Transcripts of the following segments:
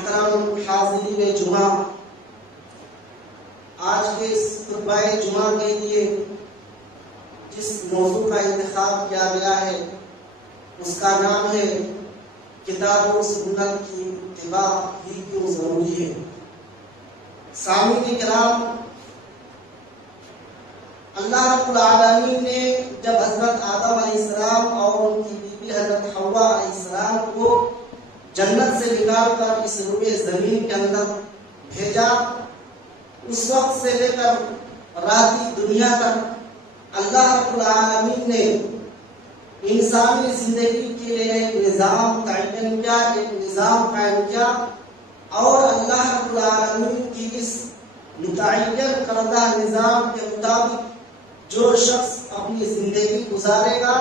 محترم حاضرین جمعہ، آج کے اس خطبہ جمعہ کے لیے جس موضوع کا انتخاب کیا گیا ہے اس کا نام ہے کتاب و سنت کی اتباع ہی کیوں ضروری ہے۔ سامعین کرام، اللہ رب العالمین نے جب حضرت آدم علیہ السلام اور ان کی بیوی حضرت حوا علیہ السلام کو جنت سے نکال کر اس روئے زمین کے اندر بھیجا، اس وقت سے لے کر راتی دنیا تک اللہ رب العالمین نے انسانی زندگی کے لیے ایک نظام تعین کیا، ایک نظام قائم کیا، اور اللہ رب العالمین کی اس متعین کردہ نظام کے مطابق جو شخص اپنی زندگی گزارے گا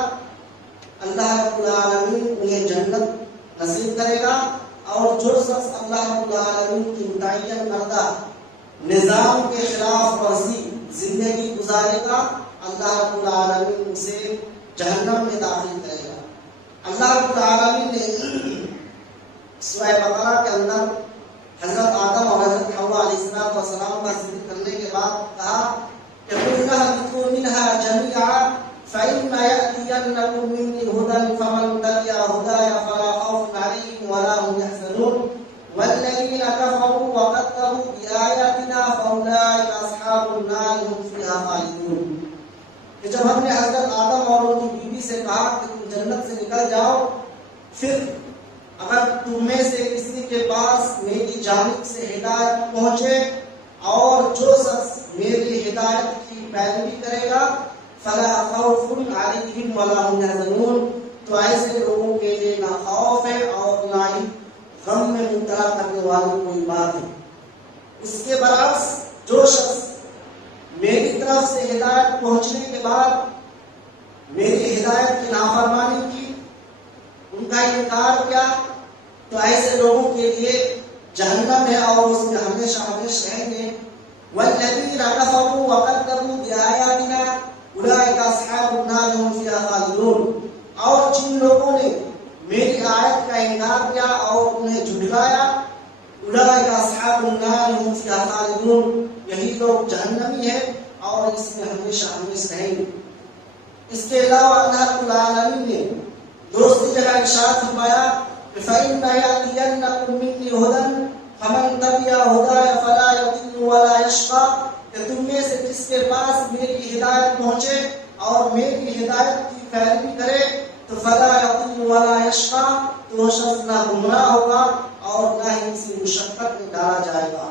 اللہ رب العالمین انہیں جنت نصیب کرے گا، اور جو شخص اللہ رب العالمین کی متعین کردہ نظام کے خلاف ورزی زندگی گزارے گا اللہ رب العالمین اسے جہنم میں داخل کرے گا۔ اللہ رب العالمین نے سورہ بقرہ کے اندر حضرت آدم اور حضرت حوا علیہ السلام کا ذکر کرنے کے بعد کہا کہ قُلْنَا اهْبِطُوا مِنْهَا جَمِيعًا فَإِمَّا يَأْتِيَنَّكُم مِّنِّي هُدًى فَمَن تَبِعَ هُدَايَ فَلَا خَوْفٌ عَلَيْهِمْ وَلَا هُمْ يَحْزَنُونَ وَالَّذِينَ كَفَرُوا وَكَذَّبُوا بِآيَاتِنَا فَأُولَٰئِكَ أَصْحَابُ النَّارِ هُمْ فِيهَا خَالِدُونَ۔ کہ جب ہم نے حضرت آدم اور ان کی بیوی سے کہا کہ تم جنت سے نکل جاؤ، پھر اگر تم میں سے کسی کے پاس میری جانب سے ہدایت پہنچے اور جو شخص میری ہدایت کی پیروی کرے گا فلا خوف علیہم ولا هم يحزنون، تو ایسے لوگوں کے لیے نہ خوف ہے اور نہ ہی غم میں مبتلا کرنے والی کوئی بات ہے۔ اس کے برعکس جو شخص میری طرف سے ہدایت پہنچنے کے بعد میری ہدایت کی نافرمانی کی، ان کا انکار کیا، تو ایسے لوگوں کے لیے جہنم ہے اور اس میں ہمیشہ ہمیشہ رہیں گے۔ وَالَّذِينَ كَفَرُوا وَكَذَّبُوا بِآيَاتِنَا أُولَٰئِكَ أَصْحَابُ النَّارِ هُمْ فِيهَا خَالِدُونَ، اور جن لوگوں نے میری آیت کا انکار کیا اور انہیں جھٹلایا، أُولَٰئِكَ أَصْحَابُ النَّارِ هُمْ فِيهَا خَالِدُونَ، یہی لوگ جہنمی ہیں اور اس میں ہمیشہ ہمیشہ رہیں گے۔ اس کے علاوہ اللہ رب العالمین نے دوسری جگہ ارشاد فرمایا کہ فَإِمَّا يَأْتِيَنَّكُم مِّنِّي هُدًى فَمَن تَبِعَ هُدَايَ فَلَا يَضِلُّ وَلَا يَشْقَىٰ، کہ تم میں سے جس کے پاس میری ہدایت پہنچے اور میری ہدایت کی پیروی کرے تو فَلَا يَضِلُّ وَلَا يَشْقَىٰ، تو وہ شخص نہ گمراہ ہوگا اور نہ ہی کسی مشقت میں ڈالا جائے گا۔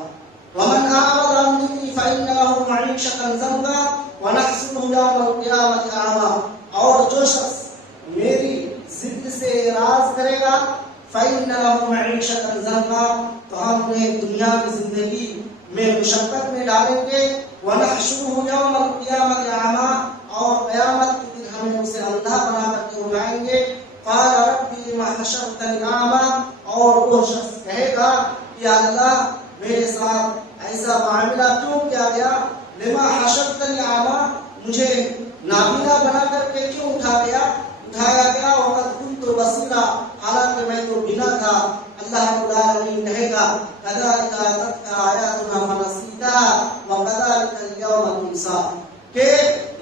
وَمَنْ أَعْرَضَ عَن ذِكْرِي فَإِنَّ لَهُ مَعِيشَةً ضَنكًا وَنَحْشُرُهُ يَوْمَ الْقِيَامَةِ أَعْمَىٰ، اور جو شخص میری ذکر سے اعراض کرے گا فَإِنَّ لَهُ مَعِيشَةً ضَنكًا، تو ہم انہیں دنیا کی زندگی میں مشقت میں ڈالیں گے۔ وَنَحْشُرُهُ يَوْمَ الْقِيَامَةِ أَعْمَىٰ، اور قیامت کے دن ہم اسے اندھا بنا کر کے اٹھائیں گے۔ قَالَ رَبِّ لِمَ حَشَرْتَنِي أَعْمَىٰ، اور وہ شخص کہے گا کہ اللہ میرے ساتھ ایسا معاملہ کیوں کیا گیا، لِمَ حَشَرْتَنِي أَعْمَىٰ، مجھے نابینا بنا کر کے کیوں اٹھایا گیا، وَقَدْ كُنتُ بَصِيرًا، حالانکہ میں تو بنا تھا۔ اللہ رب العالمین کہے گا كَذَلِكَ أَتَتْكَ آيَاتُنَا فَنَسِيتَهَا وَكَذَلِكَ الْيَوْمَ تُنسَىٰ، کہ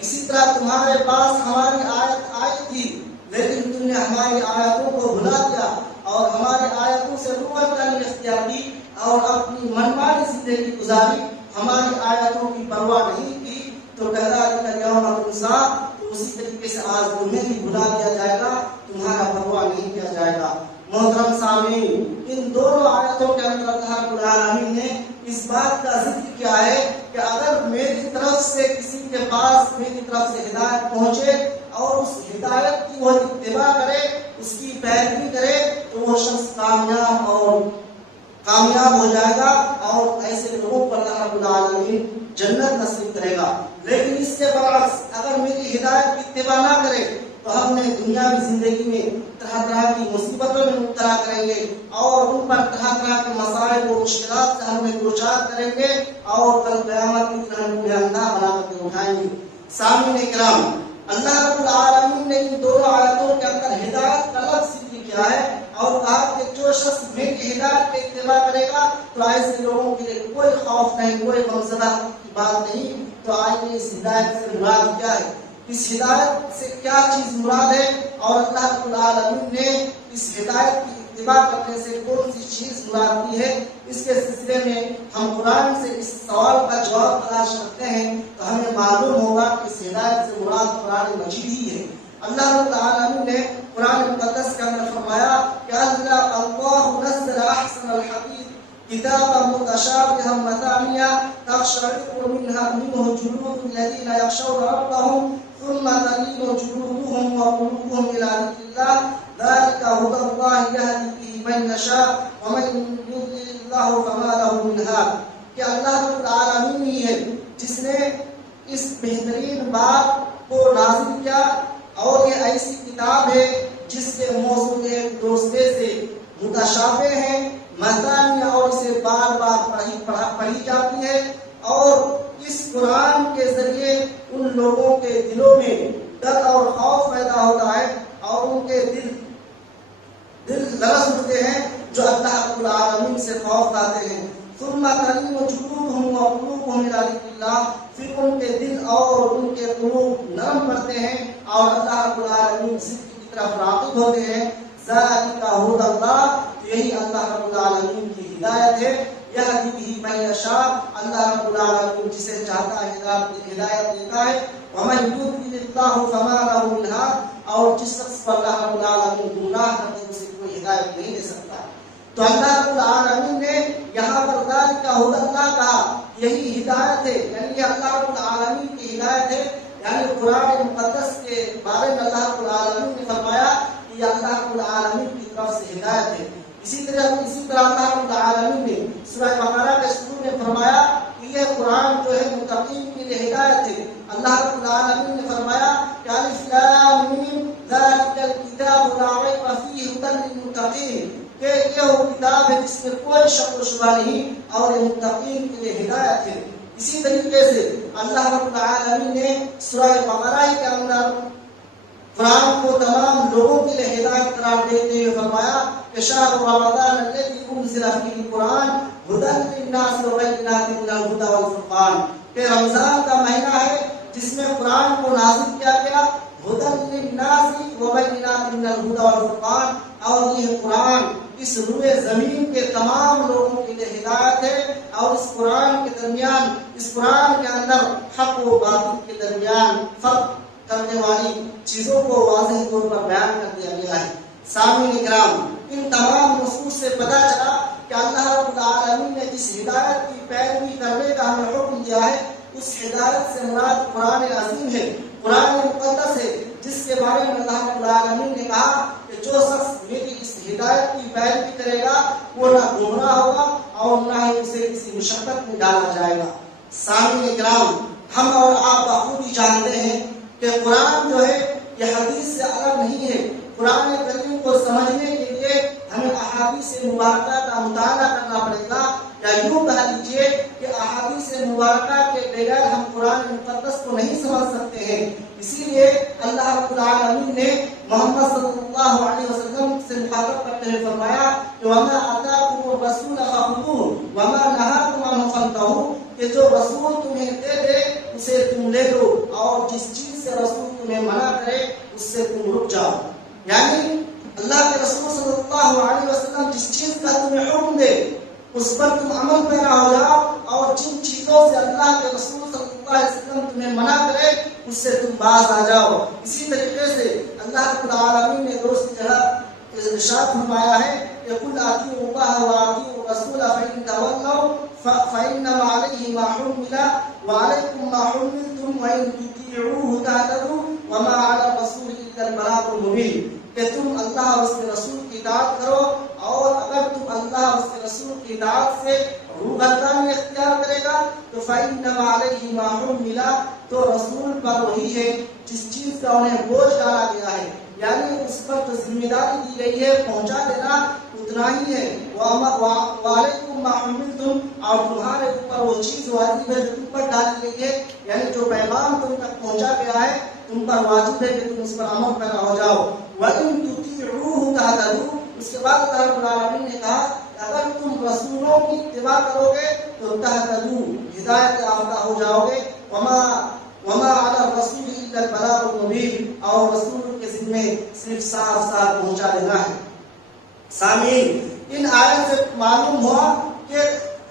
اسی طرح تمہارے پاس ہماری آیت آئی تھی لیکن تم نے ہماری آیتوں کو بھلا دیا اور ہماری آیتوں سے روگردانی اختیار کی اور اپنی منمانی زندگی گزاری، ہماری آیتوں کی پرواہ نہیں کی، تو كَذَلِكَ الْيَوْمَ تُنسَىٰ، تو اسی طریقے سے آج تمہیں بھی بھلا دیا جائے گا، تمہارا پرواہ نہیں کیا جائے گا۔ محترم سامعین، ان دونوں آیتوں کے اندر اللہ رب العالمین نے اس بات کا ذکر کیا ہے کہ اگر میری طرف سے کسی کے پاس میری طرف سے ہدایت پہنچے اور اس ہدایت کی وہ اتباع کرے، اس کی پیروی کرے، تو وہ شخص کامیاب ہو جائے گا اور ایسے لوگوں پر اللہ رب العالمین جنت نصیب کرے گا۔ لیکن اس کے برعکس اگر میری ہدایت کی اتباع نہ کرے تو ہم نے دنیاوی زندگی میں طرح طرح کی مصیبتوں میں مبتلا کریں گے اور ان پر طرح طرح کے مسائل و مشکلات سے ہمیں دوچار کریں گے اور کل قیامت کی دن ہم انہیں اندھا بنا کر کے اٹھائیں گے۔ سامعین کرام، اللہ رب العالمین نے ان دونوں آیتوں کے اندر ہدایت کا لفظ ذکر کیا ہے۔ اور کہا کہ جو شخص میری ہدایت کی اتباع کرے گا تو ایسے لوگوں کے لیے کوئی خوف نہیں، کوئی غمزدہ کی بات نہیں۔ تو آئیے اس ہدایت سے مراد کیا ہے، اس ہدایت سے کیا چیز مراد ہے، اور اللہ رب العالمین نے اس ہدایت کی اتباع کرنے سے کون سی چیز مراد کی ہے، اس کے سلسلے میں ہم قرآن سے اس سوال کا جواب تلاش کرتے ہیں تو ہمیں معلوم ہوگا کہ اس ہدایت سے مراد قرآن مجید ہی ہے۔ اللہ رب العالمین نے قرآن مقدس کے اندر فرمایا کہ اللہ نزل احسن الحدیث کتابا متشابہا مثانیہ تقشعر منه جلود الذین یخشون ربهم ثم تلین جلودهم وقلوبهم الى ذکر اللہ ذلك هدى الله يهدي به من يشاء ومن يضلل الله فما له من هاد۔ کہ اللہ رب العالمین ہی ہے جس نے اس بہترین بات کو نازل کیا، اور یہ ایسی کتاب ہے جس کے موضوع ایک دوسرے سے متشابہ ہیں، مثانیہ، اور اسے بار بار پڑھی جاتی ہے، اور اس قرآن کے ذریعے ان لوگوں کے دلوں میں ڈر اور خوف پیدا ہوتا ہے، اور ان کے دل لرز اٹھتے ہیں جو اللہ رب العالمین سے خوف کھاتے ہیں۔ ثم تلین جلودهم وقلوبهم الى ذکر اللہ، پھر ان کے دل اور ان کے قلوب نرم پڑتے ہیں اور اللہ رب العالمین ذکر کی طرف راغب ہوتے ہیں۔ ذالک ھدی اللہ، یہی اللہ رب العالمین کی ہدایت ہے۔ یہدی بہ من یشاء، اللہ رب العالمین جسے چاہتا ہے ہدایت دیتا ہے۔ ومن یضلل اللہ فما لہ من ہاد، اور جس شخص کو اللہ رب العالمین گمراہ کرتے اسے کوئی ہدایت نہیں دے سکتا۔ تو اللہ رب العالمین نے یہاں پر ذالک ھدی اللہ کہا، یہی ہدایت ہے، یعنی اللہ رب العالمین کی ہدایت ہے، یعنی قرآن مقدس کے بارے میں اللہ رب العالمین نے فرمایا کہ یہ اللہ رب العالمین کی طرف سے ہدایت ہے۔ اسی طرح اللہ رب العالمین نے سورہ بقرہ کے شروع میں فرمایا کہ یہ قرآن جو ہے متقین کے لیے ہدایت ہے۔ اللہ رب العالمین نے فرمایا کہ الف لام میم ذالک الکتاب لا ریب فیہ ھدی للمتقین، کہ یہ وہ کتاب ہے جس میں کوئی شک و شبہ نہیں اور یہ متقین کے لیے ہدایت ہے۔ اسی طریقے سے اللہ رب العالمین نے سورہ بقرہ کے اندر قرآن کو تمام لوگوں کے لیے ہدایت قرار دیتے ہوئے فرمایا کہ شہر رمضان الذی انزل فیہ القرآن ھدی للناس وبینات من الھدی والفرقان، کہ رمضان کا مہینہ ہے جس میں قرآن کو نازل کیا گیا، ھدی للناس وبینات من الھدی والفرقان، اور یہ قرآن اس روئے زمین کے تمام لوگوں کے لیے ہدایت ہے، اور اس قرآن کے درمیان، اس قرآن کے اندر حق و باطل کے درمیان فرق کرنے والی چیزوں کو واضح طور پر بیان کر دیا گیا ہے۔ سامعین کرام، ان تمام نصوص سے پتہ چلا کہ اللہ رب العالمین نے جس ہدایت کی پیروی کرنے کا ہمیں حکم دیا ہے، اس ہدایت سے مراد قرآن عظیم ہے، قرآن مقدس ہے، جس کے بارے میں اللہ رب العالمین نے کہا کہ جو شخص میری اس ہدایت کی پیروی کرے گا وہ نہ گمراہ ہوگا اور نہ ہی اسے کسی مشقت میں ڈالا جائے گا۔ سامعین کرام، ہم اور آپ بخوبی جانتے ہیں کہ قرآن جو ہے یہ حدیث سے الگ نہیں ہے۔ قرآن کریم کو سمجھنے کے لیے ہمیں احادیث مبارکہ کا مطالعہ کرنا پڑے گا، یا یوں کہہ لیجیے کہ احادیث مبارکہ کے بغیر ہم قرآن مقدس کو نہیں سمجھ سکتے ہیں۔ اسی لیے اللہ رب العالمین نے محمد صلی اللہ علیہ وسلم سے مخاطب کرتے ہوئے فرمایا کہ وما آتاکم الرسول فخذوہ وما نہاکم عنہ فانتہوا، کہ جو رسول تمہیں دے دے اسے تم لے لو، اور جس چیز سے رسول تمہیں منع کرے اس سے تم رک جاؤ۔ یعنی اللہ کے رسول صلی اللہ علیہ وسلم جس چیز کا تمہیں حکم دے اس پر تم عمل پیرا ہو جاؤ، اور جن چیزوں سے اللہ کے رسول صلی اللہ علیہ وسلم تمہیں منع کرے اس سے تم باز آ جاؤ۔ اسی طریقے سے اللہ رب العالمین نے دوسری جگہ ارشاد فرمایا ہے کہ قل اطیعوا اللہ واطیعوا الرسول فإن تولوا فإنما علیہ ما حمل وعلیکم ما حملتم وإن تطیعوہ تہتدوا وما علی الرسول الا البلاغ المبین، کہ تم اللہ اور اس کے رسول کی اطاعت کرو، اور اگر تم اللہ اور اس کے رسول کی اطاعت سے روگردانی اختیار کرے گا تو فإنما علیہ ما حمل، تو رسول پر وہی ہے جس چیز کا انہیں بوجھ ڈالا گیا ہے، یعنی اس پر جو ذمہ داری دی گئی ہے پہنچا دینا اتنا ہی ہے۔ وعلیکم ما حملتم، اور تمہارے اوپر وہ چیز واجب ہے جو تم پر ڈالی گئی ہے، یعنی جو پیغام تم تک پہنچا گیا ہے تم پر واجب ہے کہ تم اس پر عمل پیرا ہو جاؤ۔ وَإِن تُطِيعُوهُ تَهْتَدُوا، اس کے بعد اللہ رب العالمین نے کہا کہ اگر تم رسولوں کی اتباع کرو گے تو تہتدوا، ہدایت یافتہ ہو جاؤ گے. وما علی الرسول الا البلاغ المبین، اور رسول کے ذمے صرف صاف پہنچا دینا ہے. سامعین، ان آیت سے معلوم ہوا کہ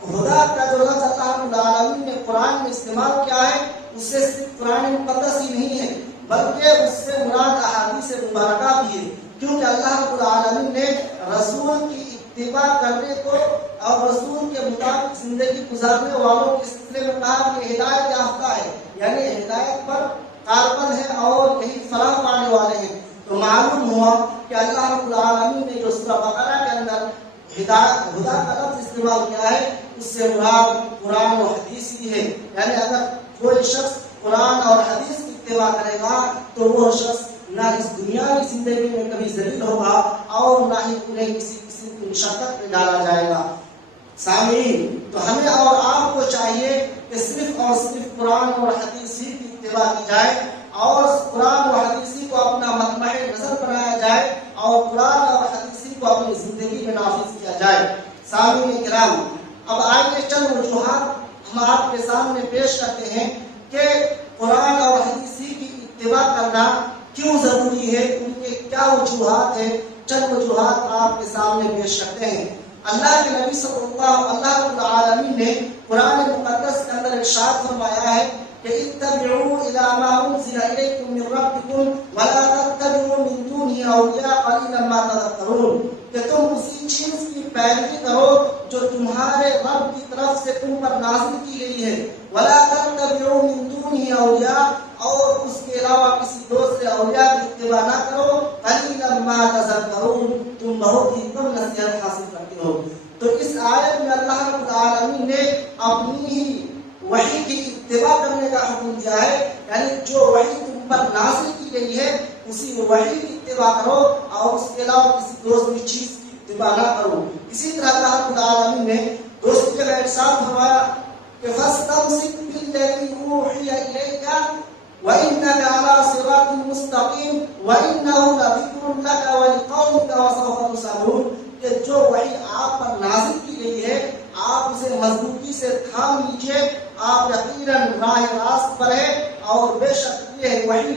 خدا کا جو لفظ اللہ رب العالمین نے قرآن میں استعمال کیا ہے اس سے صرف قرآن مقدس ہی نہیں ہے بلکہ اس سے مراد احادیث مبارکہ بھی ہے، کیونکہ اللہ رب العالمین نے رسول کی اتباع کرنے کو اور رسول کے مطابق زندگی گزارنے والوں کے سلسلے میں کہا کہ ہدایت یافتہ ہے، یعنی ہدایت پر کاربن ہے اور یہی فلاح پانے والے ہیں. تو معلوم ہوا کہ اللہ رب العالمین نے جو سورہ بقرہ کے اندر خدا کا لفظ استعمال کیا ہے اس سے مراد قرآن و حدیث ہی ہے. یعنی اگر کوئی شخص قرآن اور حدیث کی اتباع کرے گا تو وہ شخص نہ اس دنیا کی زندگی میں کبھی ذلیل ہوگا اور نہ ہی انہیں کسی قسم کی مشقت میں ڈالا جائے گا. سامعین، تو ہمیں اور آپ کو چاہیے کہ صرف اور صرف قرآن اور حدیث ہی کی اتباع کی جائے اور قرآن اور حدیث کو اپنا مطمع نظر بنایا جائے اور قرآن اور حدیث کو اپنی زندگی میں نافذ کیا جائے. سامعین کرام، اب آئیے چند وجوہات ہم آپ کے سامنے پیش کرتے ہیں کہ قرآن اور حدیث کی اتباع کرنا کیوں ضروری ہے، ان کے کیا وجوہات ہیں. چند وجوہات آپ کے سامنے پیش کرتے ہیں. اللہ کے نبی صلی اللہ العالمین نے قرآن مقدس کے اندر ارشاد فرمایا ہے کہ اتبعوا الی ما انزل الیکم من ربکم ولا تتبعوا من دونه اولیاء قلیلا ما تذکرون، کہ تم اسی چیز کی پیروی کرو جو تمہارے رب کی طرف سے تم پر نازل کی گئی ہے. ولا تتبعوا من دونه اولیاء، اور اس کے علاوہ کسی دوسرے اولیاء کی اتباع نہ کرو. قلیلا ما تذکرون، تم بہت ہی کم نصیحت حاصل کرتے ہو. تو اس آیت میں اللہ رب العالمین نے اپنی ہی وحی کی اتباع کرنے کا حکم دیا ہے، یعنی جو وحی تم پر نازل کی گئی ہے اسی وحی کی اتباع کرو اور اس کے علاوہ کسی دوسری چیز کی اتباع نہ کرو. اسی طرح اللہ رب العالمین نے دوسری جگہ ارشاد فرمایا کہ فاستمسک بالذی اوحی الیک وانک علی صراط مستقیم وانہ لذکر لک ولقومک وسوف تسألون، کہ جو وحی آپ پر نازل کی گئی ہے آپ اسے مضبوطی سے تھام لیجیے، آپ یقیناً راہ راست پر ہے اور بے شک یہ وحی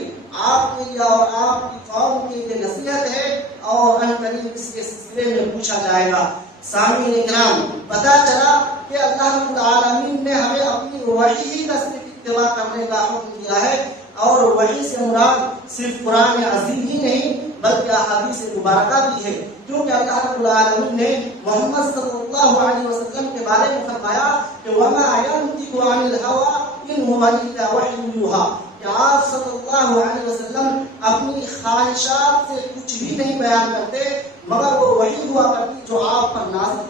آپ کے لیے اور آپ کی قوم کے لیے نصیحت ہے اور ان قریب اس کے سلسلے میں پوچھا جائے گا. سامعین کرام، پتہ چلا کہ اللہ رب العالمین نے ہمیں اپنی وحی کا صرف اتباع کرنے کا حکم دیا ہے اور وحی سے مراد صرف قرآن عظیم ہی نہیں بلکہ احادیث مبارکہ بھی ہے، کیونکہ اللہ رب العالمین نے محمد صلی اللہ علیہ وسلم کے بارے میں فرمایا کہ وما ينطق عن الهوى ان هو الا وحی یوحی، کہ آپ صلی اللہ علیہ وسلم اپنی خواہشات سے کچھ بھی نہیں بیان کرتے مگر وہ وحی ہوا کرتی جو آپ پر نازل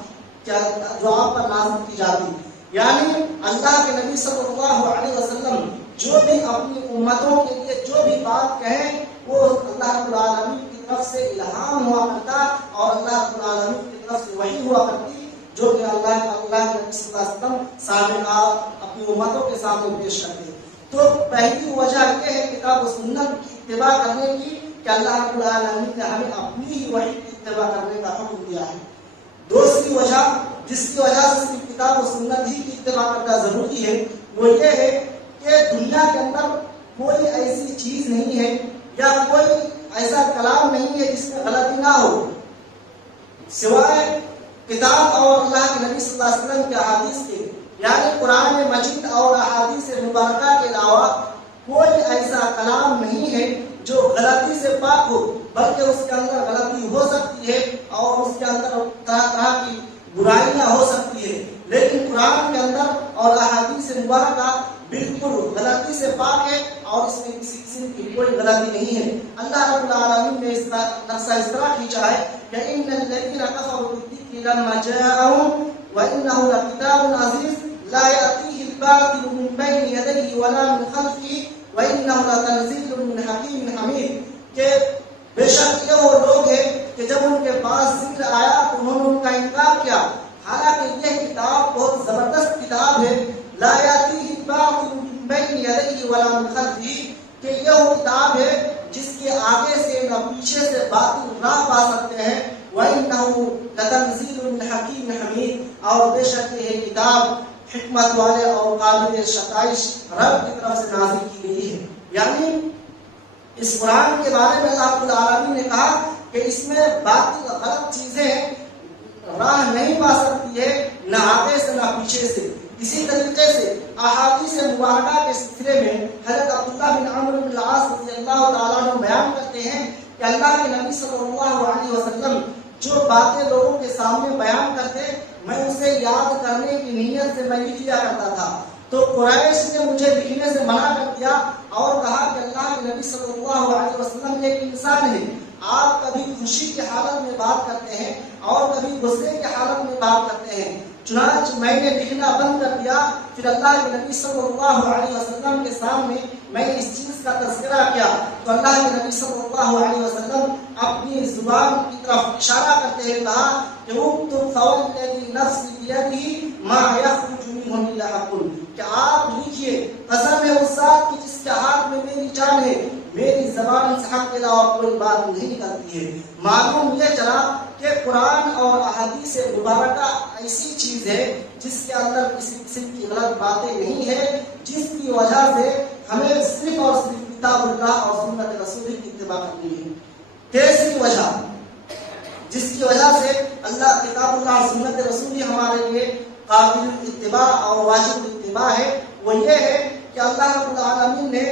کی جاتی. یعنی اللہ کے نبی صلی اللہ علیہ وسلم جو بھی اپنی امتوں کے لیے جو بھی بات کہیں وہ اللہ رب العالمین کی طرف سے الہام ہوا کرتا اور اللہ رب العالمین کی طرف سے وحی ہوا کرتی جو کہ اللہ کے نبی صلی اللہ علیہ وسلم سامنے اپنی امتوں کے سامنے پیش کرتے. تو پہلی وجہ یہ ہے کتاب و سنت کی اتباع کرنے کی کہ اللہ رب العالمین نے ہمیں اپنی ہی وحی کی اتباع کرنے کا حکم دیا ہے. دوسری وجہ جس کی وجہ سے صرف کتاب و سنت ہی کی اتباع کرنا ضروری ہے وہ یہ ہے کہ دنیا کے اندر کوئی ایسی چیز نہیں ہے یا کوئی ایسا کلام نہیں ہے جس میں غلطی نہ ہو سوائے کتاب اور اللہ کے نبی صلی اللہ علیہ وسلم کے احادیث کے. یعنی قرآن مجید اور احادیث مبارکہ کے علاوہ کوئی ایسا کلام نہیں ہے جو غلطی سے پاک ہو، بلکہ اس کے اندر غلطی ہو سکتی ہے اور اس کے اندر طرح طرح کی برائیاں ہو سکتی ہے، لیکن قرآن کے اندر اور احادیث مبارکہ بالکل غلطی سے پاک ہے اور اس میں کسی قسم کی کوئی غلطی نہیں ہے. اللہ رب العالمین نے اس کا نقشہ اس طرح کھینچا ہے کہ ان الذین کفروا بالذکر لما جاءهم وانه لکتاب عزیز لا یأتیہ الباطل من بین یدیہ ولا من خلفہ وانه لتنزیل من حکیم حمید، کہ بے شک یہ وہ لوگ ہیں کہ جب ان کے پاس ذکر آیا تو انہوں نے ان کا انکار کیا، حالانکہ یہ کتاب بہت زبردست کتاب ہے. لا یأتیہ الباطل من بین یدیہ ولا من خلفہ، کہ یہ وہ کتاب ہے جس کے آگے سے نہ پیچھے سے باطل نہ پا سکتے ہیں. وَإِنَّهُ لَتَنزِيلٌ مِّنْ حَكِيمٍ حَمِيدٍ، اور بے شک یہ کتاب حکمت والے اور قابل ستائش رب کی طرف سے نازل کی گئی ہے۔ یعنی اس قرآن کے بارے میں اللہ رب العالمین نے کہا کہ اس میں باطل غلط چیزیں راہ نہیں پا سکتی ہے، نہ آگے سے نہ پیچھے سے۔ اسی طریقے سے احادیث مبارکہ کے سلسلے میں حضرت عبداللہ بن عمرو بن العاص رضی اللہ تعالیٰ عنہ بیان کرتے ہیں کہ اللہ کے نبی صلی اللہ علیہ وسلم جو باتیں لوگوں کے سامنے بیان کرتے، میں اسے یاد کرنے کی نیت سے میں لکھ لیا کرتا تھا، تو قریش نے مجھے لکھنے سے منع کر دیا اور کہا کہ اللہ کے نبی صلی اللہ علیہ وسلم ایک انسان ہے، آپ کبھی خوشی کی حالت میں بات کرتے ہیں اور کبھی غصے کی حالت میں بات کرتے ہیں۔ چنانچہ میں نے لکھنا بند کر دیا۔ پھر اللہ کے نبی صلی اللہ علیہ وسلم کے سامنے میں نے اس چیز کا تذکرہ کیا تو اللہ کے نبی صلی اللہ علیہ وسلم اپنی زبان کی طرف اشارہ کرتے ہوئے کہا کہ اکتب فوالذی نفسی بیدہ ما یخرج منہ الا حق، کہ آپ لکھیے قسم ہے اس ذات کی جس کے ہاتھ میں میری جان ہے، میری زبان سے حق کے علاوہ کوئی بات نہیں نکلتی ہے۔ معلوم یہ چلا کہ قرآن اور احادیث مبارکہ ایسی چیز ہے جس کے اندر کسی قسم کی غلط باتیں نہیں ہے، جس کی وجہ سے ہمیں صرف اور صرف کتاب اللہ اور سنت رسول کی اتباع کرنی ہے۔ تیسری وجہ جس کی وجہ سے اللہ کتاب اللہ اور سنت رسول ہمارے لیے قابل اتباع اور واجب اتباع ہے، وہ یہ ہے کہ اللہ رب العالمین نے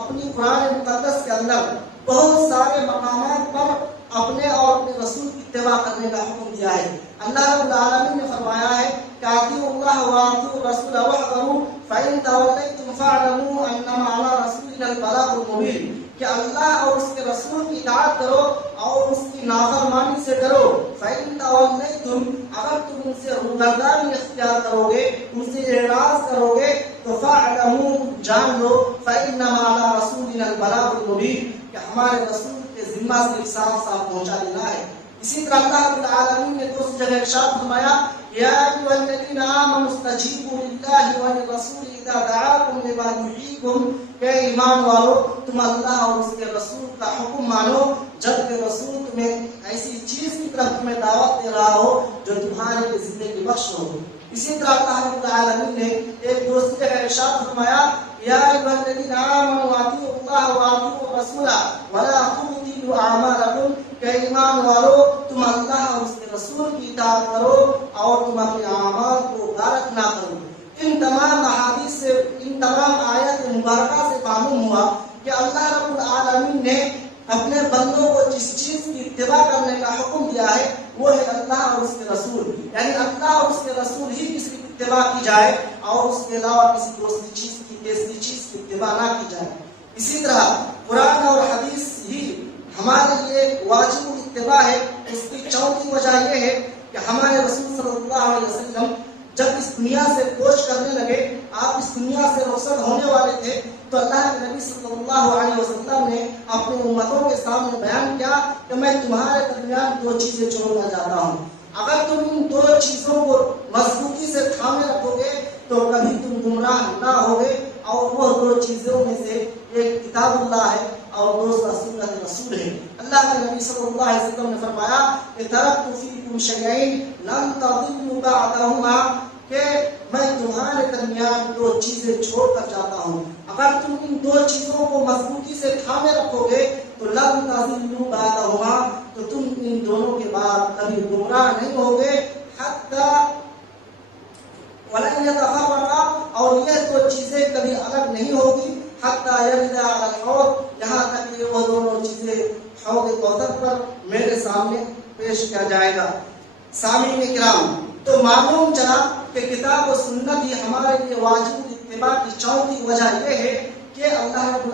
اپنی قرآن مقدس کے اندر بہت سارے مقامات پر اپنے اور اپنے رسول کی اتباع کرنے کا حکم دیا ہے۔ اللہ رب العالمین نے فرمایا ہے کہ اطیعوا اللہ واطیعوا الرسول واحذروا فإن توليتم فاعلموا انما على رسولنا البلاغ المبین، کہ اللہ اور اس کے رسول کی اطاعت کرو اور اس کی نافرمانی سے ڈرو۔ فإن توليتم، اگر تم ان سے روگردانی اختیار کرو گے، ان سے اعراض کرو گے تو فاعلموا، جان لو، فإنما على رسولنا البلاغ المبین، کہ ہمارے رسول کے ذمہ سے صاف صاف پہنچا دینا ہے۔ اسی طرح اللہ رب العالمین نے دوسری جگہ ارشاد فرمایا یا ایھا الذین آمنوا استجیبوا للہ وللرسول اذا دعاکم لما یحییکم، کہ ایمان والو تم اللہ اور اس کے رسول کا حکم مانو جب کہ رسول تمہیں ایسی چیز کی طرف تمہیں دعوت دے رہا ہو جو تمہارے لیے زندگی بخش ہو۔ اسی طرح اللہ رب العالمین نے ایک دوسری جگہ ارشاد فرمایا یا ایھا الذین آمنوا اطیعوا اللہ واطیعوا الرسول ولا تبطلوا اعمالکم، کہ ایمان والو تم اللہ اور اس کے رسول کی اطاعت کرو اور تم اپنے اعمال کو غارت نہ کرو۔ ان تمام احادیث سے، ان تمام آیات مبارکہ سے معلوم ہوا کہ اللہ رب العالمین نے اپنے بندوں کو جس چیز کی اتباع کرنے کا حکم دیا ہے وہ ہے اللہ اور اس کے رسول، یعنی اللہ اور اس کے رسول ہی کسی کی اتباع کی جائے اور اس کے علاوہ کسی دوسری چیز کی، تیسری چیز کی اتباع نہ کی جائے۔ اسی طرح قرآن اور حدیث ہی ہمارے لیے واجب اتباع ہے۔ اس کی چوتھی وجہ یہ ہے کہ ہمارے رسول صلی اللہ علیہ وسلم جب اس دنیا سے کوچ کرنے لگے، آپ اس دنیا سے رخصت ہونے والے تھے، تو اللہ کے نبی صلی اللہ علیہ وسلم نے اپنے امتوں کے سامنے بیان کیا کہ میں تمہارے درمیان دو چیزیں چھوڑنا چاہتا ہوں، اگر تم ان دو چیزوں کو مضبوطی سے تھامے رکھو گے تو کبھی تم گمراہ نہ ہوگے، اور وہ دو چیزوں میں سے ایک کتاب اللہ ہے اور دوسرا سنت رسول ہے۔ اللہ کے نبی صلی اللہ علیہ وسلم نے فرمایا کہ ترکت فیکم شیئین لن تضلوا بعدہما، کہ میں تمہارے درمیان دو چیزیں چھوڑ کر جاتا ہوں، اگر تم ان دو چیزوں کو مضبوطی سے تھامے رکھو گے تو لن تضلوا بعدہما، تو تم ان دونوں کے بعد کبھی گمراہ نہیں ہوگے، حتی وَلَن يَتَفَرَّقَا، اور یہ دو چیزیں کبھی الگ نہیں ہوگی، حتی یرد علی الحوض، یہاں تک کہ وہ دونوں چیزیں حوض کوثر پر میرے سامنے پیش کیا جائے گا۔ سامعین کرام، تو معلوم چلا کہ کتاب و سنت ہی ہمارے لیے واجب اتباع کی چوتھی وجہ یہ ہے کہ اللہ کے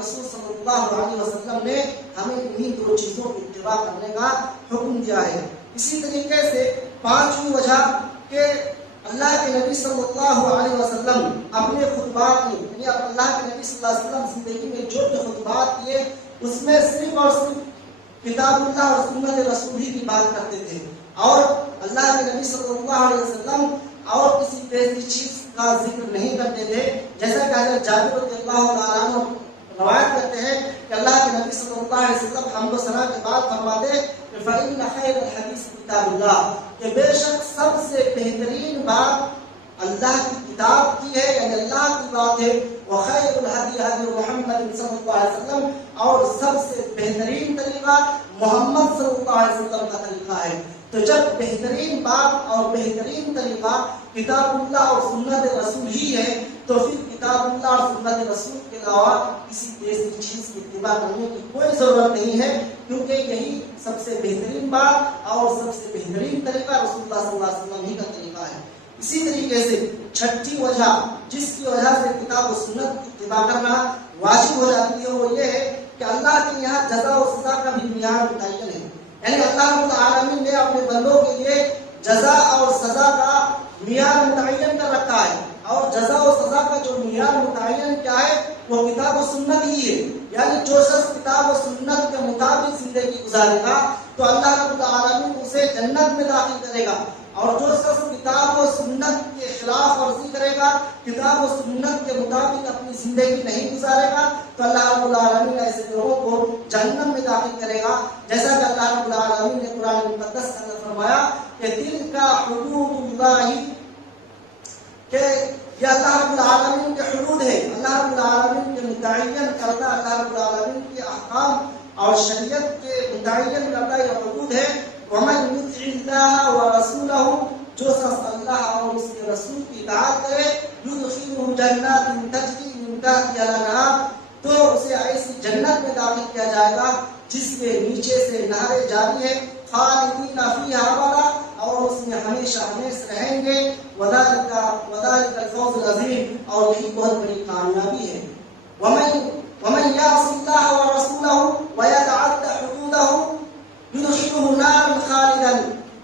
رسول صلی اللہ علیہ وسلم نے ہمیں انہی دو چیزوں کی اتباع کرنے کا حکم دیا ہے۔ اسی طریقے سے پانچویں وجہ کہ اللہ کے نبی صلی اللہ علیہ وسلم اپنے خطبات میں، یعنی اللہ کے نبی صلی اللہ علیہ وسلم زندگی میں جو بھی خطبات کیے اس میں صرف اور صرف کتاب اللہ اور سنت رسول ہی کی بات کرتے تھے، اور اللہ کے نبی صلی اللہ علیہ وسلم اور کسی تیسری چیز کا ذکر نہیں کرتے تھے، جیسا کہ حضرت جابر رضی اللہ تعالیٰ عنہ روایت کرتے ہیں کہ اللہ کے نبی صلی اللہ علیہ وسلم حمد و ثنا کے بعد فرماتے ہیں کہ فإن خیر الحدیث کتاب اللہ، کہ بے شک سب سے بہترین بات اللہ کی کتاب کی ہے، یعنی اللہ کی بات ہے، وخیر الہدی ہدی محمد صلی اللہ علیہ وسلم، اور سب سے بہترین طریقہ محمد صلی اللہ علیہ وسلم کا طریقہ ہے۔ تو جب بہترین بات اور بہترین طریقہ کتاب اللہ اور سنت رسول ہی ہے، تو پھر کتاب اللہ اور سنت رسول کے علاوہ کسی تیسری چیز کی اتباع کرنے کی کوئی ضرورت نہیں ہے، کیونکہ یہی سب سے بہترین بات اور سب سے بہترین طریقہ رسول اللہ صلی اللہ علیہ وسلم ہی کا طریقہ ہے۔ اسی طریقے سے چھٹی وجہ جس کی وجہ سے کتاب و سنت کی اتباع کرنا واجب ہو جاتی ہے، وہ یہ ہے کہ اللہ کے یہاں جزا و سزا کا بھی معیار متعین ہے، یعنی اللہ رب العالمین نے اپنے بندوں کے لیے جزا اور سزا کا معیار متعین کر رکھا ہے، اور جزا و سزا کا جو معیار متعین کیا ہے وہ کتاب و سنت ہی ہے، یعنی جو شخص کتاب و سنت کے مطابق زندگی گزارے گا تو اللہ رب العالمین اسے جنت میں داخل کرے گا، اور جو شخص کتاب و سنت کے خلاف ورزی کرے گا، کتاب و سنت کے مطابق اپنی زندگی نہیں گزارے گا، تو اللہ رب العالمین ایسے لوگوں کو جہنم میں داخل کرے گا، جیسا کہ اللہ رب العالمین نے قرآن مقدس کے اندر فرمایا کہ دل کا حدود اللہ، کہ یہ اللہ رب العالمین کے حدود ہے، اللہ رب العالمین کے متعین کردہ، اللہ رب العالمین کے احکام اور شریعت کے متعین کردہ یہ حدود ہے۔ وَمَن يُطِعِ اللَّهَ وَرَسُولَهُ، جو شخص اللہ اور اس کے رسول کی اطاعت کرے، يُدْخِلُهُ جَنَّاتٍ تَجْرِي مِن تَحْتِهَا الْأَنْهَارُ، تو اسے ایسی جنت میں داخل کیا جائے گا جس کے نیچے سے نہریں جاری ہیں، خالدین فیہا ابدا، اور اس میں ہمیشہ ہمیشہ رہیں گے، وذالک الفوز العظیم، اور یہی بہت بڑی کامیابی ہے۔ ومن یعص اللہ ورسولہ ویتعد حدودہ یدخلہ نارا خالدا،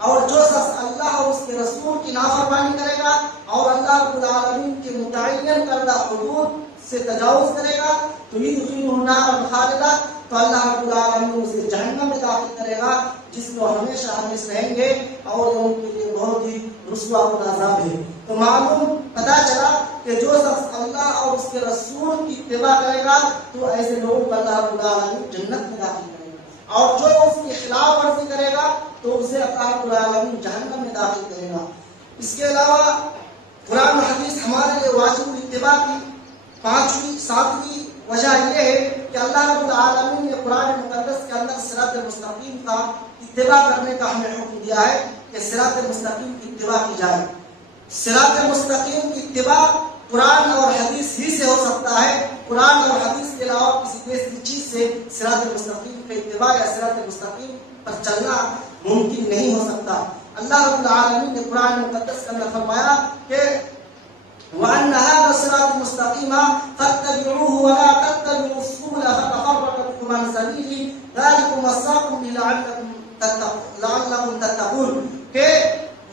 اور جو شخص اللہ اور اس کے رسول کی نافرمانی کرے گا اور اللہ رب العالمین کے متعین کردہ حدود سے تجاوز کرے گا تو یدخلہ نارا خالدا، تو اللہ رب العالمین اسے جہنم میں داخل کرے گا جس میں ہمیشہ ہمیشہ رہیں گے، اور ان کے لیے بہت ہی رسوا کن عذاب ہے۔ تو معلوم پتہ چلا کہ جو شخص اللہ اور اس کے رسول کی اتباع کرے گا تو ایسے لوگوں کو اللہ رب العالمین جنت میں داخل کرے گا، اور جو اس کی خلاف ورزی کرے گا تو اسے اللہ رب العالمین جہنم میں داخل کرے گا۔ اس کے علاوہ قرآن و حدیث ہمارے لیے واجب الاتباع کی ساتویں وجہ یہ ہے کہ اللہ رب العالمین نے قرآن مقدس کے اندر صراط مستقیم کا اتباع کرنے کا ہمیں حکم دیا ہے کہ صراط مستقیم کی اتباع کی جائے۔ صراط مستقیم کی اتباع قرآن اور حدیث ہی سے ہو سکتا ہے، قرآن اور حدیث کے علاوہ کسی تیسری چیز سے صراط مستقیم کی اتباع یا صراط مستقیم پر چلنا ممکن نہیں ہو سکتا۔ اللہ رب العالمین نے قرآن مقدس کے اندر فرمایا کہ وَأَنَّ هَذَا الصِّرَاطَ مُسْتَقِيمًا فَاتَّبِعُوهُ وَلَا تَتَّبِعُوا السُّبُلَ فَتَفَرَّقَ بِكُمْ عَنْ سَبِيلِهِ ذَلِكُمْ وَصَّاكُمْ بِهِ لَعَلَّكُمْ تَتَّقُونَ، کہ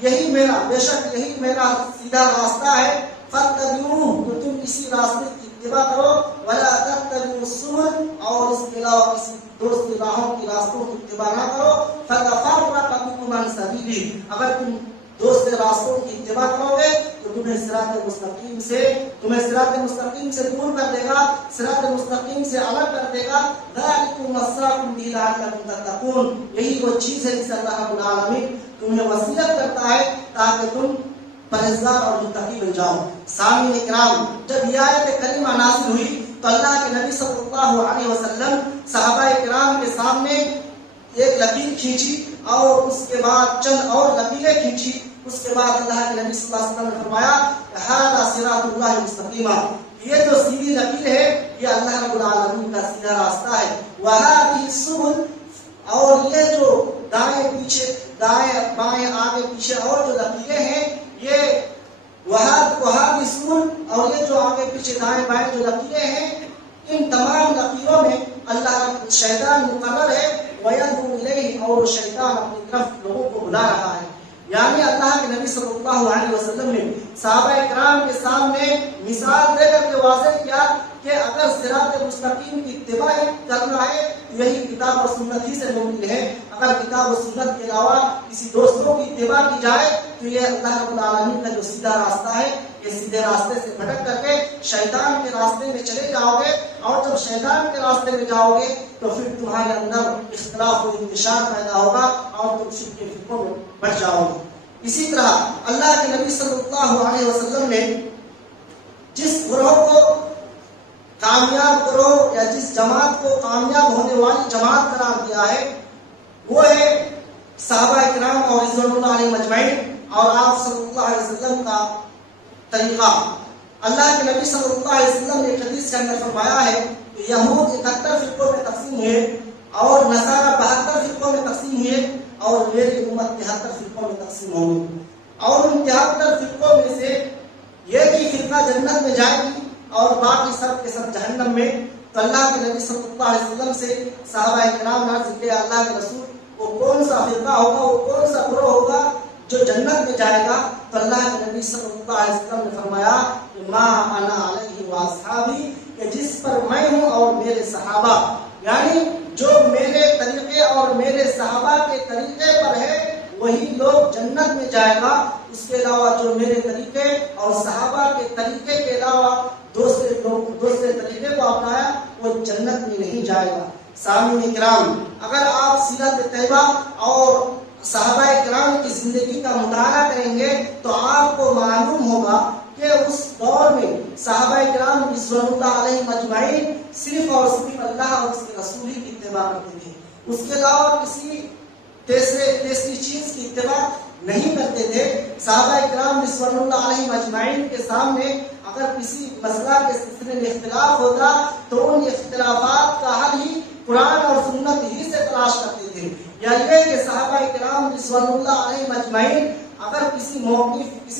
یہی میرا، بے شک یہی میرا سیدھا راستہ ہے، فَاتَّبِعُوهُ، تو تم اسی راستے کی اتباع کرو، وَلَا تَتَّبِعُوا السُّبُلَ، اور اس کے علاوہ کسی دوست کی راہوں کی راستوں کی اتباع نہ کرو، فَتَفَرَّقَ بِكُمْ عَنْ سَبِيلِهِ، اگر تم دوست راستوں کی اتباع کرو گے تو تمہیں صراط مستقیم سے دور کر دے گا، صراط مستقیم سے الگ کر دے گا۔ ذَلِكُمْ وَصَّاكُمْ بِهِ لَعَلَّكُمْ تَتَّقُونَ، یہی وہ چیز ہے جس سے اللہ رب العالمین تمہیں وصیت کرتا ہے تاکہ تم پرہیزگار اور متقی بن جاؤ۔ سامعین اکرام، جب یہ آیت کریمہ نازل ہوئی تو اللہ کے نبی صلی اللہ علیہ وسلم صحابہ کرام کے سامنے ایک لکیر کھینچی اور اس کے بعد چند اور لکیریں کھینچی، اس کے بعد اللہ کے نبی صلی اللہ علیہ وسلم نے فرمایا ھذا صراط اللہ مستقیما، یہ جو سیدھی لکیر ہے یہ اللہ رب العالمین کا سیدھا راستہ ہے، وہذہ السبل، اور یہ جو دائیں پیچھے دائیں بائیں آگے پیچھے اور جو لکیریں ہیں یہ وہذہ السبل، اور یہ جو آگے پیچھے دائیں بائیں جو لکیریں ہیں ان تمام لکیروں میں اللہ شیطان مقرر ہے، وَيَدْعُو إِلَيْهِ، اور شیطان اپنی طرف لوگوں کو بلا رہا ہے۔ یعنی اللہ کے نبی صلی اللہ علیہ وسلم نے صحابہ کرام کے سامنے مثال دے کر کے واضح کیا کہ اگر صراط مستقیم کی اتباع کرنا ہے تو یہی کتاب و سنت ہی سے ممکن ہے، اگر کتاب و سنت کے علاوہ کسی دوسروں کی اتباع کی جائے تو یہ اللہ رب العالمین کا جو سیدھا راستہ ہے، یہ سیدھے راستے سے بھٹک کر کے شیطان کے راستے میں چلے جاؤ گے اور جب شیطان کے راستے میں جاؤ گے تو پھر تمہارے اندر اختلاف و انتشار پیدا ہوگا اور تم شرک کے فرقوں میں بڑھ جاؤ گے۔ اسی طرح اللہ کے نبی صلی اللہ علیہ وسلم نے جس گروہ کو کامیاب گروہ یا جس جماعت کو کامیاب ہونے والی جماعت قرار دیا ہے وہ ہے صحابہ کرام اور رضوان اللہ علیہم اجمعین اور آپ صلی اللہ علیہ وسلم کا طریقہ۔ اللہ کے نبی صلی اللہ علیہ وسلم نے ایک حدیث کے اندر فرمایا ہے کہ یہود 71 فرقوں میں تقسیم ہوئے اور نصارہ 72 فرقوں میں تقسیم ہوئے اور میری امت 73 فرقوں میں تقسیم ہوگی، اور ان 73 فرقوں میں سے ایک ہی فرقہ جنت میں جائے گی اور باقی سب کے سب جہنم میں۔ تو اللہ کے نبی صلی اللہ علیہ وسلم سے صحابہ کرام نے عرض کیا اللہ کے رسول وہ کون سا فرقہ ہوگا، وہ کون سا گروہ ہوگا جو جنت میں جائے گا؟ تو اللہ کے نبی صلی اللہ علیہ وسلم نے فرمایا ما انا علیہ واصحابی، کہ جس پر میں ہوں اور میرے صحابہ، یعنی جو میرے طریقے اور میرے صحابہ کے طریقے پر ہے وہی لوگ جنت میں جائے گا۔ اس کے علاوہ جو میرے طریقے اور صحابہ کے طریقے کے علاوہ دوسرے طریقے کو اپنایا وہ جنت میں نہیں جائے گا۔ سامعین کرام، اگر آپ سیرت طیبہ اور صحابہ کرام کی زندگی کا مطالعہ کریں گے تو آپ کو معلوم ہوگا کہ اس دور میں صحابہ کرام رضوان اللہ علیہم اجمعین صرف اور صرف اللہ اور اس کے رسول ہی کی اتباع کرتے تھے، اس کے علاوہ کسی تیسری چیز کی اتباع نہیں کرتے تھے۔ صحابہ کرام رضوان اللہ علیہم اجمعین کے سامنے اگر کسی مسئلہ کے سلسلے میں اختلاف ہوتا تو ان اختلافات کا حل ہی قرآن اور سنت ہی سے تلاش کرتے تھے، یا یہ کہ صحابہ کرام رضوان اللہ علیہم اجمعین اگر کسی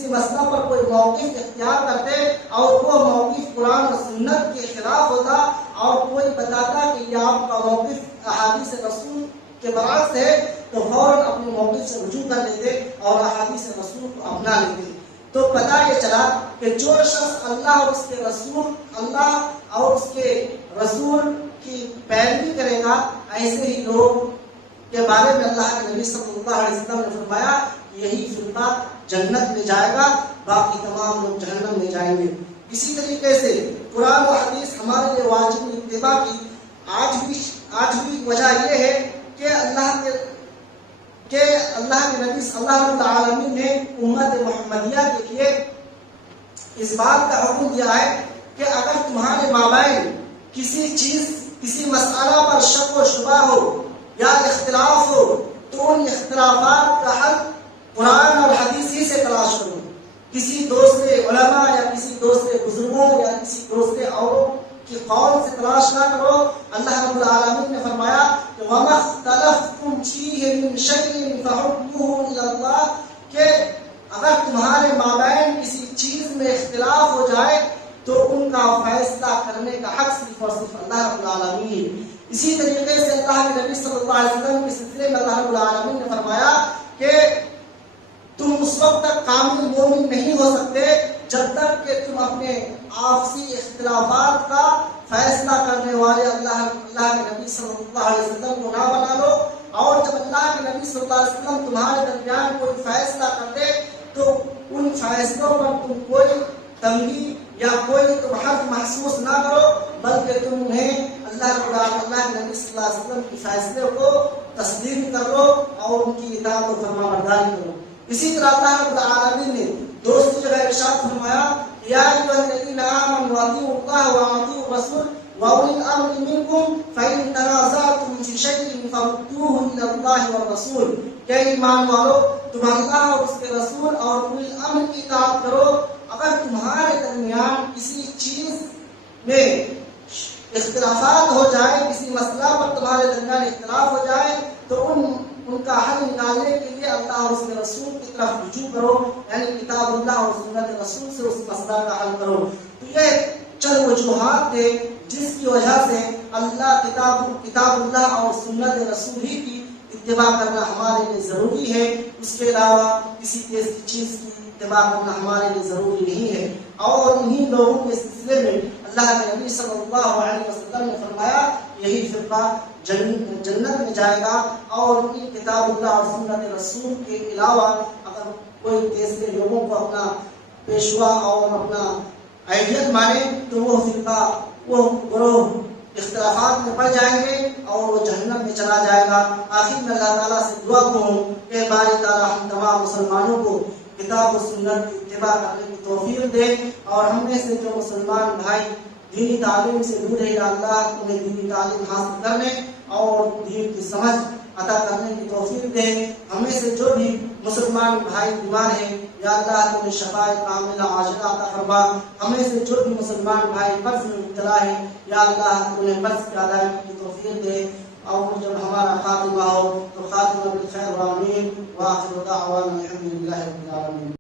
مسئلہ پر کوئی موقف اختیار کرتے اور وہ موقف قرآن اور سنت کے خلاف ہوتا اور کوئی بتاتا کہ یہ آپ کا موقف احادیث رسول کے برعکس ہے تو فوراً اپنے موقف سے رجوع کر لیتے اور احادیث رسول کو اپنا لیتے۔ تو پتہ یہ چلا کہ جو شخص اللہ اور اس کے رسول کی پیروی کرے گا ایسے ہی لوگ کے بارے میں اللہ کے نبی صلی اللہ علیہ وسلم نے فرمایا یہی فرقہ جنت میں جائے گا، باقی تمام لوگ جہنم میں جائیں گے۔ اسی طریقے سے قرآن و حدیث ہمارے لیے واجب اتباع کی آج بھی وجہ یہ ہے کہ اللہ کے نبی صلی اللہ علیہ وسلم نے امت محمدیہ کے لیے اس بات کا حکم دیا ہے کہ اگر تمہارے مابین کسی مسئلہ پر شک و شبہ ہو یا اختلاف ہو تو ان اختلافات کا حل قرآن اور حدیث ہی سے تلاش کرو، کسی دوسرے علماء یا کسی دوسرے بزرگوں یا کسی دوسرے اوروں کی قول سے تلاش نہ کرو۔ اللہ رب العالمین نے فرمایا کہ وَمَا اخْتَلَفْتُمْ فِيهِ مِنْ شَيْءٍ فَحُكْمُهُ إِلَى اللَّهِ، کہ اگر تمہارے مابین کسی چیز میں اختلاف ہو جائے تو ان کا فیصلہ کرنے کا حق صرف اور صرف اللہ رب العالمین۔ اسی طریقے سے اللہ کے نبی صلی اللہ علیہ وسلم کے سلسلے میں اللہ رب العالمین نے فرمایا کہ تم اس وقت تک کامل مومن نہیں ہو سکتے جب تک کہ تم اپنے آپسی اختلافات کا فیصلہ کرنے والے اللہ کے نبی صلی اللہ علیہ وسلم کو نہ بنا لو، اور جب اللہ کے نبی صلی اللہ علیہ وسلم تمہارے درمیان کوئی فیصلہ کرتے تو ان فیصلوں پر تم کوئی تنگی یا کوئی تم حرج محسوس نہ کرو، بلکہ تم انہیں اللہ کے نبی صلی اللہ علیہ وسلم کے فیصلے کو تسلیم کرو اور ان کی اطاعت و فرما برداری کرو۔ اسی طرح اللہ رب العالمین نے دوسری جگہ ارشاد فرمایا یا ایھا الذین آمنوا اطیعوا اللہ واطیعوا الرسول واولی الامر منکم فإن تنازعتم فی شیء فردوہ الی اللہ والرسول، کہ ایمان والو تم اللہ اور اس کے رسول اور اولی الامر کی اطاعت کرو۔ اگر تمہارے درمیان کسی چیز میں اختلافات ہو جائے، کسی مسئلہ پر تمہارے درمیان اختلاف ہو جائے تو ان کا حل نکالنے کے لیے اللہ اور اس کے رسول کی طرف رجوع کرو، یعنی کتاب اللہ اور سنت رسول سے اس مسئلہ کا حل کرو۔ تو یہ چند وجوہات تھے جس کی وجہ سے کتاب اللہ اور سنت رسول ہی کی اتباع کرنا ہمارے لیے ضروری ہے، اس کے علاوہ کسی تیسری چیز کی اتباع کرنا ہمارے لیے ضروری نہیں ہے۔ اور انہی لوگوں کے سلسلے میں اللہ کے نبی صلی اللہ علیہ وسلم نے فرمایا یہی فرقہ جنت میں جائے گا، اور ان کی کتاب اللہ اور سنت رسول کے علاوہ اگر کوئی تیسرے لوگوں کو اپنا پیشوا اور اپنا آئیڈیل مانے تو وہ فرقہ وہ گروہ اختلافات میں پڑ جائیں گے اور وہ جہنم میں چلا جائے گا۔ آخر میں اللہ تعالیٰ سے دعا کروں کہ باری تعالیٰ ہم تمام مسلمانوں کو کتاب و سنت کی اتباع کرنے کی توفیق دے، اور ہم میں سے جو مسلمان بھائی دینی تعلیم سے دور ہے یا اللہ انہیں دینی تعلیم حاصل کرنے اور دین کی سمجھ عطا کرنے کی توفیق دے۔ ہمیں سے جو بھی مسلمان بھائی بیمار ہیں یا اللہ انہیں شفاء کاملہ عاجلہ عطا فرما۔ ہمیں سے جو بھی مسلمان بھائی قرض میں مبتلا ہے یا اللہ انہیں قرض کی ادائیگی کی توفیق دے، اور جب ہمارا خاتمہ ہو تو خاتمہ بالخیر و آمین، وآخر دعوانا الحمد للہ رب العالمین۔